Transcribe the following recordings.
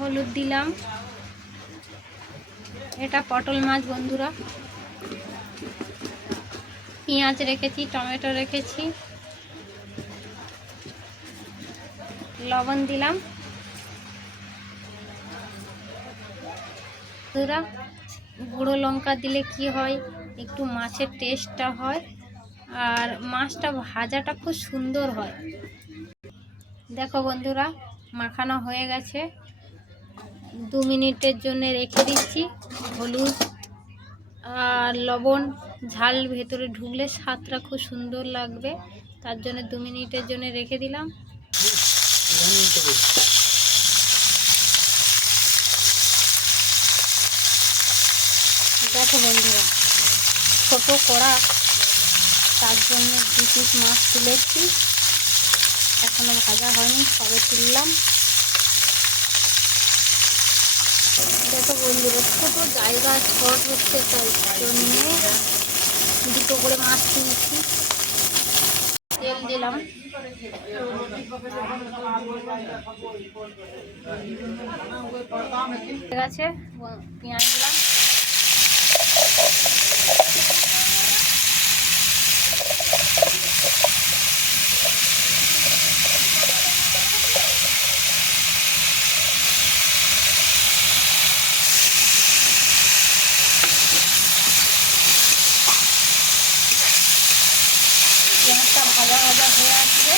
হলুদ দিলাম। এটা পটল মাছ বন্ধুরা। পেঁয়াজ রেখেছি, টমেটো রেখেছি, লবণ দিলাম। বন্ধুরা গুঁড়ো লঙ্কা দিলে কি হয়, একটু মাছের টেস্টটা হয় আর মাছটা ভাজাটা খুব সুন্দর হয়। দেখো বন্ধুরা মাখানো হয়ে গেছে। 2 মিনিটের জন্য রেখে দিচ্ছি। হলুদ আর লবণ ঝাল ভেতরে ঢুকলে স্বাদটা খুব সুন্দর লাগবে, তার জন্য 2 মিনিটের জন্য রেখে দিলাম। দেখো বন্ধুরা ছোট কড়া, তার জন্য 2 পিস মাছ তুলেছি, এখনো ভাজা হয়নি, সবে তুললাম। দেখো বন্ধুরা ছোট জায়গা শর্ট হচ্ছে, তার জন্য 2টো করে মাছ তুলছি। তেল দিলাম। ঠিক আছে, পেঁয়াজ দিলাম। পেঁয়াজটা ভাজা ভাজা হয়ে আসবে।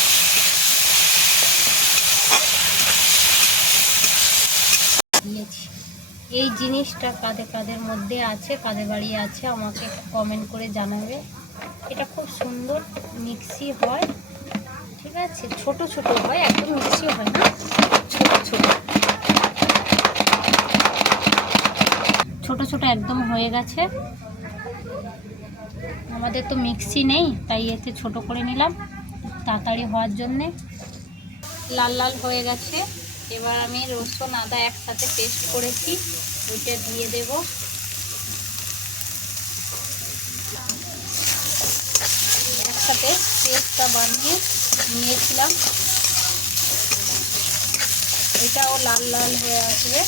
এই জিনিসটা কাদের মধ্যে আছে, কাদের বাড়ি আছে, আমাকে কমেন্ট করে জানাবে। এটা খুব সুন্দর মিক্সি হয়, ঠিক আছে, ছোট ছোট হয়, একদম মিক্সি হয় না, ছোট ছোট একদম হয়ে গেছে। আমাদের তো মিক্সি নেই, তাই এতে ছোট করে নিলাম তাড়াতাড়ি হওয়ার জন্যে। লাল লাল হয়ে গেছে। এবার আমি রসুন আদা একসাথে পেস্ট করেছি, ওইটা দিয়ে দেব। একসাথে পেস্টটা বানিয়ে নিয়েছিলাম, এটাও লাল লাল হয়ে আসবে।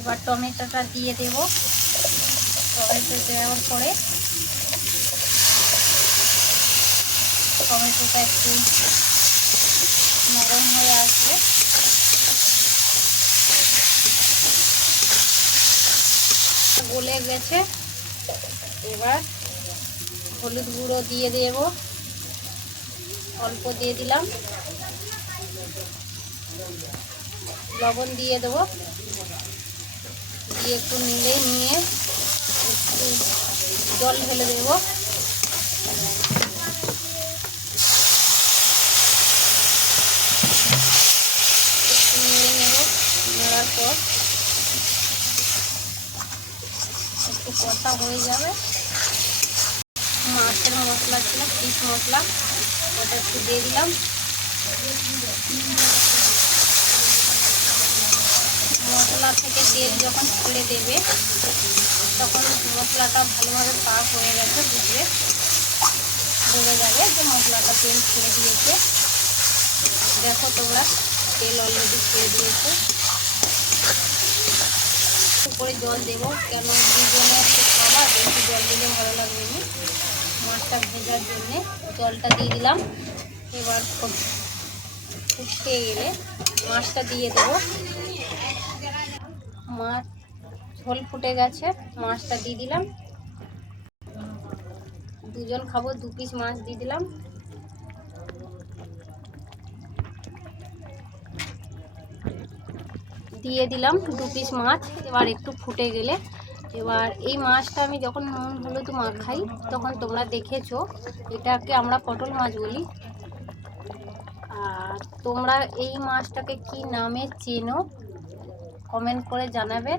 এবার টমেটোটা দিয়ে দেব। টমেটো দেওয়ার পরে টমেটোটা একটু নরম হয়ে আসবে। গলে গেছে। এবার হলুদ গুঁড়ো দিয়ে দেব, অল্প দিয়ে দিলাম। লবণ দিয়ে দেবো, দিয়ে একটু নেড়ে নিয়ে একটু জল ঢেলে দেবো। একটু নেড়ে নেব, নেড়ার পর একটু কষা হয়ে যাবে। মাছের মশলা ছিল, ফিশ মশলা, ওটা একটু দিয়ে দিলাম। মশলা থেকে তেল যখন ছেড়ে দেবে তখন মশলাটা ভালোভাবে পাক হয়ে গেছে, বুঝবে, বোঝা যাবে যে মশলাটা তেল ছেড়ে দিয়েছে। দেখো তোমরা তেল অলরেডি ছেড়ে দিয়েছে। উপরে জল দেবো, কেন দুজনে একটু খাবার, বেশি জল দিলে ভালো লাগবে না। মাছটা ভেজার জন্যে জলটা দিয়ে দিলাম। এবার ফুটতে গেলে মাছটা দিয়ে দেবো। মাছ ঝোল ফুটে গেছে, মাছটা দিয়ে দিলাম। দুজন খাবো, 2 পিস মাছ দিয়ে দিলাম। দিয়ে দিলাম 2 পিস মাছ। এবার একটু ফুটে গেলে, এবার এই মাছটা আমি যখন নুন হলুদ মাখাই তখন তোমরা দেখেছো, এটাকে আমরা পটল মাছ বলি। আর তোমরা এই মাছটাকে কি নামে চেনো কমেন্ট করে জানাবে।